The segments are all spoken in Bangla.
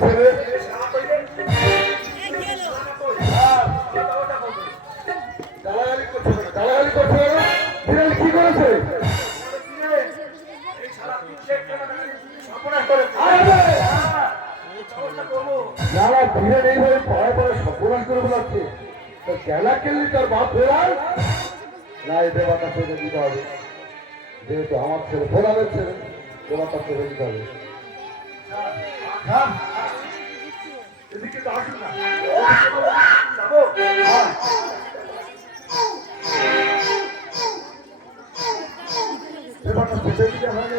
ছেলে। বিড়াল কি করেছে যারা ধীরে এইভাবে পড়ায় পড়ে সর্বনাশ করে বলাচ্ছে তো গেলা কেলি তার বাপ বেড়াল না এই দিতে হবে যেহেতু আমার ছেলে ফোরামের ছেলে দেবাটা পেতে দিতে হবে এদিকে তো আসুন না। দেবাটা পেতে দিতে হয় না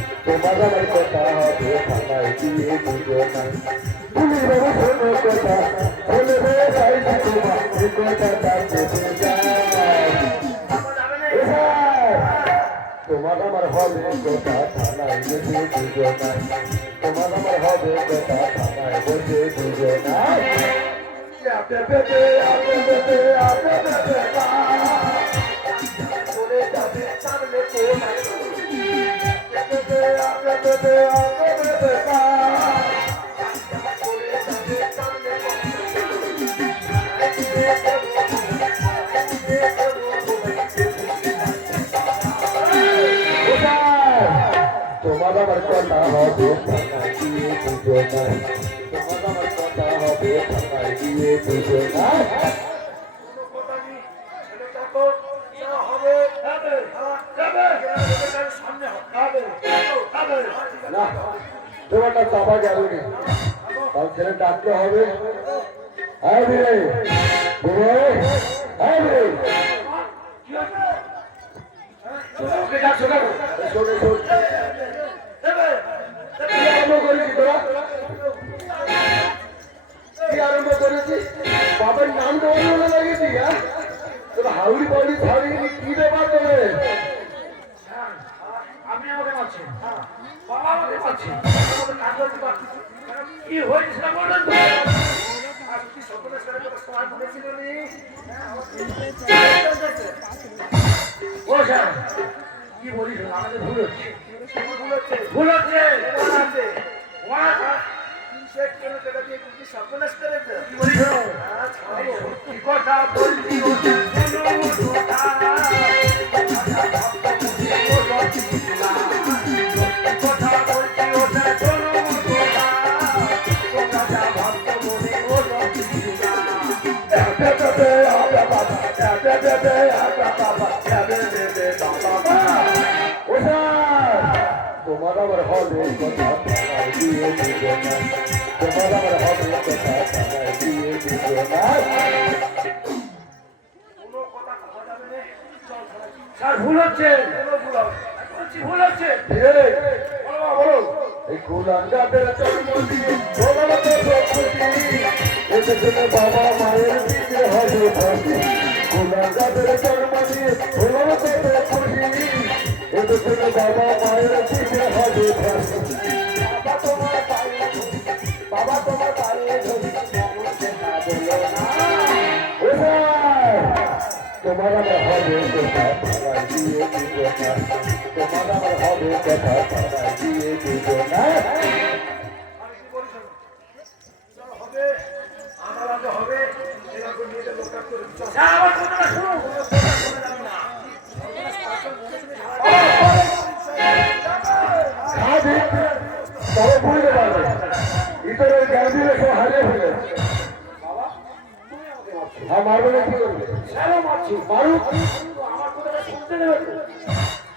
তোমার আমার কথা হবে থানায় দিয়ে বুঝো না। বাবু শোনো কথা বলে বলে চাইছি তোমার কেটে যাও তোমার আমার হবে কথা থানায় বসে বুঝো না। তোমার আমার হবে কথা থানায় বসে বুঝো না। আপে পেতে আপে পেতে আপে পেতে কথা হবে থানায় গিয়ে বুঝো না তোমার আমার কথা হবে না কোনো কথা নেই সামনে হবে না তোমারটা চাপা যাবে না। তার ছেলে ডাকতে হবে। আয় রে পারছি কি হয়েছে সেটা বলবেন তো কি সকলের সাথে কথা সবাই বলেছিল নি ও স্যার কি বলিস আমাদের ভুল হচ্ছে ভুল হচ্ছে কথা বলছি? তোমার আমার হবে কথা দিয়ে বুঝো না তোমার আমার হবে কথা দিয়ে বুঝো না ভুল হচ্ছে। ভুল হচ্ছে। এই, কুলাঙ্গাদের জন্ম দিয়ে ভোলানো তো এতে বাবা মায়ের দিকে হবে ফাঁসি। কুলাঙ্গাদের জন্ম দিয়ে ভোলানো তো সব খুশি। এতে শুনে বাবা মায়ের দিকে হবে। বাবা তোমার পায়ে বাবা তোমার পায়ে ধরি! তোমার আমার হবে কথা থানায় দিয়ে দিবো দিয়ে দিবো না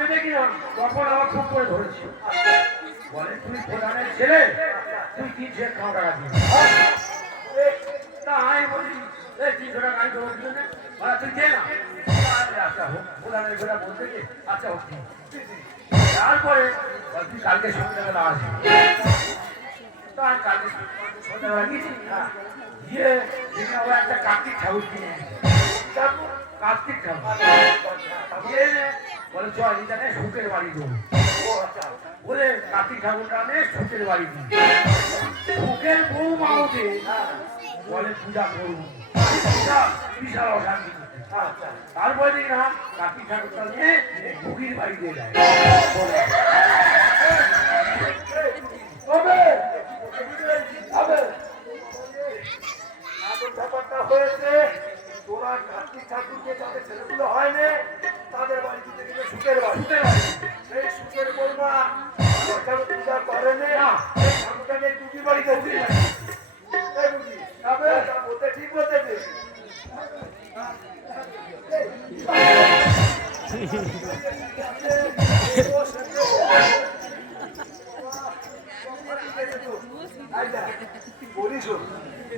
যেতে দেখি না, তপন আমার খুব করে ধরেছে। বলে তুই প্রধানের ছেলে? তুই তিনশো একান্ন টাকা দিবি তা আমি বলি এই তিনশো টাকা আমি দেবো দিলে তুই দে আচ্ছা, আচ্ছা হোক প্রধানের ঘোরা বলতে কি আচ্ছা হোক। তারপরে তুই কালকে সন্ধ্যাবেলা আসবি। তো আমি কালকে হ্যাঁ। গিয়ে দেখি একটা কার্তিক ঠাকুর কিনে তারপর কার্তিক ঠাকুর? গিয়ে বলে চল এটা নে সুখের বাড়ি দেবো বলে কার্তিক ঠাকুরটা নে সুখের বাড়ি দিই সুখের বউ মাওতে বলে পূজা করব। বিশাল অশান্তি তারপরে দেখি না কার্তিক ঠাকুরটা নিয়ে ভুগির বাড়ি দিয়ে যায়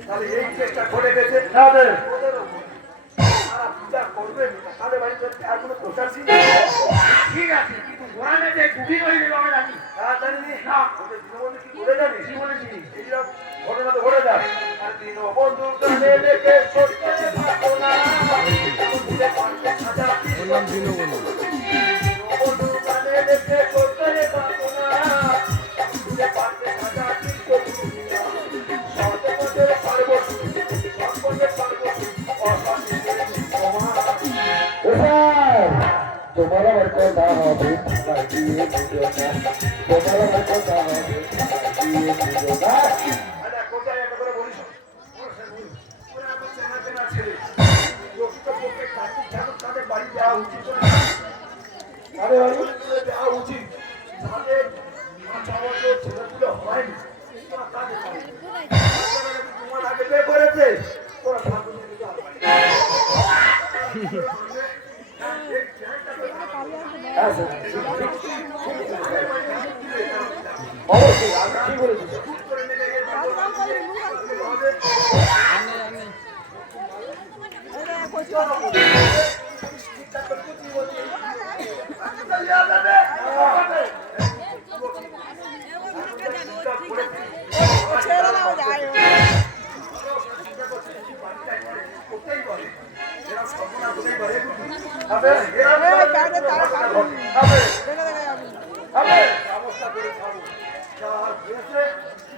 তাহলে এই চেষ্টা করে গেছে তাদের ওদের ওপর। তারা পূজা করবে না। তাদের বাড়িতে আর কোনো ছিল ঠিক আছে কিন্তু কোরআনে যে কুকি হয়ে দেবে আমরা জানি জানি না। ওদের কি করে জানি কি? এইরকম ঘটনা তো ঘটে যায় আর সত্যে থাকো না। বললাম লেগে সত্যে লাগিয়ে দিও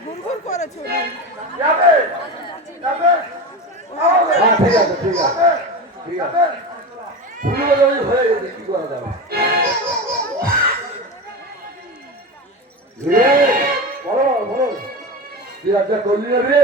গুনগুন করেছে হ্যাঁ ঠিক আছে ঠিক আছে ঠিক আছে হয়ে গেছে কি করা যাবে রে বলো বলো তুই আজকে করলি না রে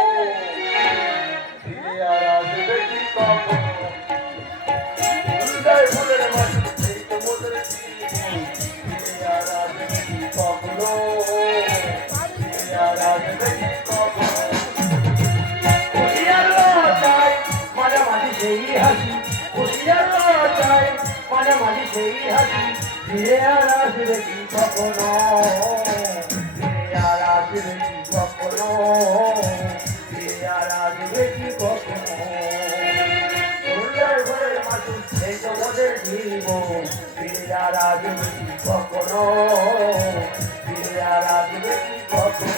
মাঝামাঝি সেই হাসি, ফিরে আর আসবে কি কখনো। ফিরে আসবে কি কখনো। ফিরে আসবে কি কখনো। কখনো কখনো।